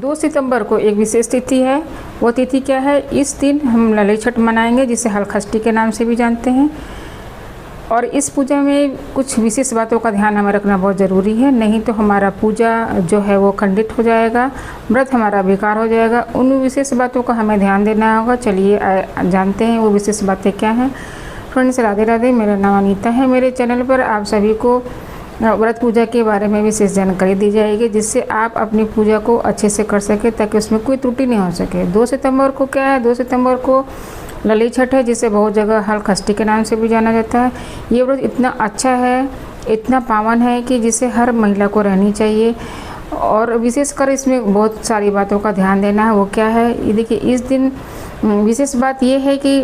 2 सितंबर को एक विशेष तिथि है। वो तिथि क्या है? इस दिन हम ललित छठ मनाएंगे, जिसे हलखष्टी के नाम से भी जानते हैं। और इस पूजा में कुछ विशेष बातों का ध्यान हमें रखना बहुत ज़रूरी है, नहीं तो हमारा पूजा जो है वो खंडित हो जाएगा, व्रत हमारा बेकार हो जाएगा। उन विशेष बातों का हमें ध्यान देना होगा। चलिए जानते हैं वो विशेष बातें क्या हैं। फ्रेंड्स, राधे राधे। मेरा नाम अनीता है। मेरे चैनल पर आप सभी को व्रत पूजा के बारे में विशेष जानकारी दी जाएगी, जिससे आप अपनी पूजा को अच्छे से कर सकें, ताकि उसमें कोई त्रुटि नहीं हो सके। 2 सितंबर को क्या है? 2 सितंबर को ललित छठ है, जिसे बहुत जगह हलखष्टी के नाम से भी जाना जाता है। ये व्रत इतना अच्छा है, इतना पावन है कि जिसे हर महिला को रहनी चाहिए। और विशेषकर इसमें बहुत सारी बातों का ध्यान देना है। वो क्या है? ये देखिए, इस दिन विशेष बात ये है कि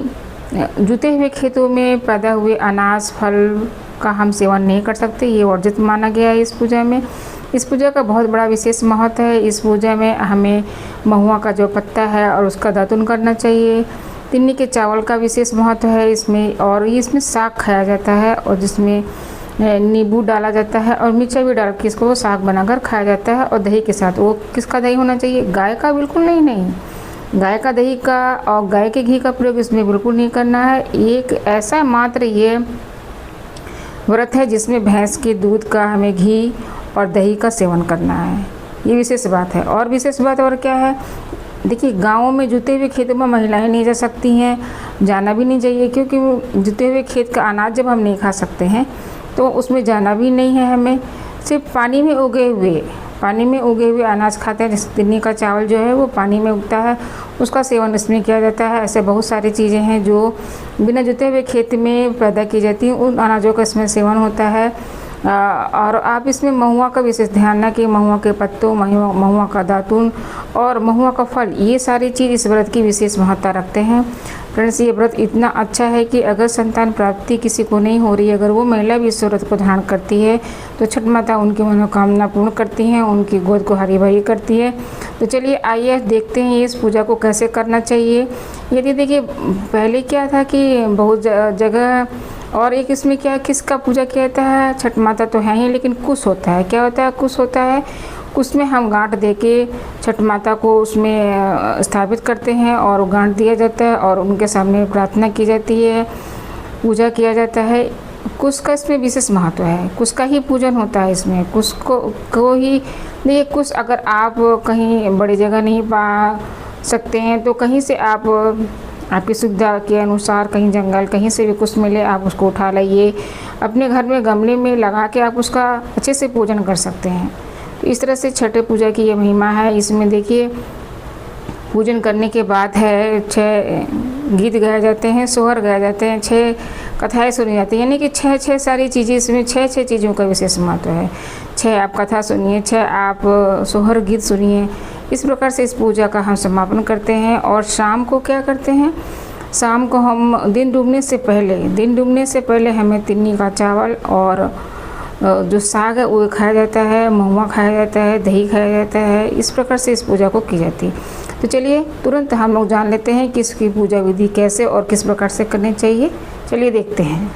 जुते हुए खेतों में पैदा हुए अनाज फल का हम सेवन नहीं कर सकते। ये वर्जित माना गया है इस पूजा में। इस पूजा का बहुत बड़ा विशेष महत्व है। इस पूजा में हमें महुआ का जो पत्ता है और उसका दातुन करना चाहिए। तिन्नी के चावल का विशेष महत्व है इसमें। और इसमें साग खाया जाता है, और जिसमें नींबू डाला जाता है और मिर्चा भी डाल के इसको साग बनाकर खाया जाता है। और दही के साथ, वो किसका दही होना चाहिए? गाय का। बिल्कुल नहीं, गाय का दही का और गाय के घी का प्रयोग इसमें बिल्कुल नहीं करना है। एक ऐसा मात्र ये व्रत है जिसमें भैंस के दूध का हमें घी और दही का सेवन करना है। ये विशेष बात है। और विशेष बात और क्या है? देखिए, गाँवों में जुते हुए खेतों में महिलाएं नहीं जा सकती हैं, जाना भी नहीं चाहिए, क्योंकि जुते हुए खेत का अनाज जब हम नहीं खा सकते हैं तो उसमें जाना भी नहीं है हमें। सिर्फ पानी में उगे हुए अनाज खाते हैं। जैसे तिन्नी का चावल जो है वो पानी में उगता है, उसका सेवन इसमें किया जाता है। ऐसे बहुत सारी चीज़ें हैं जो बिना जुते हुए खेत में पैदा की जाती हैं, उन अनाजों का इसमें सेवन होता है। और आप इसमें महुआ का विशेष ध्यान ना कि महुआ के पत्तों, महुआ का दातुन और महुआ का फल, ये सारी चीज़ इस व्रत की विशेष महत्ता रखते हैं। फ्रेंड्स, ये व्रत इतना अच्छा है कि अगर संतान प्राप्ति किसी को नहीं हो रही है, अगर वो महिला भी इस व्रत को धारण करती है तो छठ माता उनकी मनोकामना पूर्ण करती हैं, उनकी गोद को हरी भरी करती है। तो चलिए आइए देखते हैं इस पूजा को कैसे करना चाहिए। यदि देखिए, पहले क्या था कि बहुत जगह, और एक इसमें क्या, किसका पूजा किया जाता है? छठ माता तो है ही, लेकिन कुश होता है। क्या होता है? कुश होता है। कुश में हम गांठ देके छठ माता को उसमें स्थापित करते हैं और गांठ दिया जाता है और उनके सामने प्रार्थना की जाती है, पूजा किया जाता है। कुश का इसमें विशेष महत्व है। कुश का ही पूजन होता है इसमें। कुश को ही देखिए, कुश अगर आप कहीं बड़ी जगह नहीं पा सकते हैं तो कहीं से आप आपकी सुविधा के अनुसार, कहीं जंगल, कहीं से भी कुछ मिले आप उसको उठा लाइए, अपने घर में गमले में लगा के आप उसका अच्छे से पूजन कर सकते हैं। तो इस तरह से छठ पूजा की ये महिमा है। इसमें देखिए, पूजन करने के बाद है 6 गीत गाए जाते हैं, सोहर गाए जाते हैं, 6 कथाएं सुनी जाती हैं, यानी कि 6 सारी चीज़ें, इसमें 6 चीज़ों का विशेष महत्व है। 6 आप कथा सुनिए, 6 आप सोहर गीत सुनिए। इस प्रकार से इस पूजा का हम समापन करते हैं। और शाम को क्या करते हैं? शाम को हम दिन डूबने से पहले हमें तिन्नी का चावल और जो साग है वो खाया जाता है, महुआ खाया जाता है, दही खाया जाता है। इस प्रकार से इस पूजा को की जाती है। तो चलिए तुरंत हम लोग जान लेते हैं कि इसकी पूजा विधि कैसे और किस प्रकार से करनी चाहिए। चलिए देखते हैं।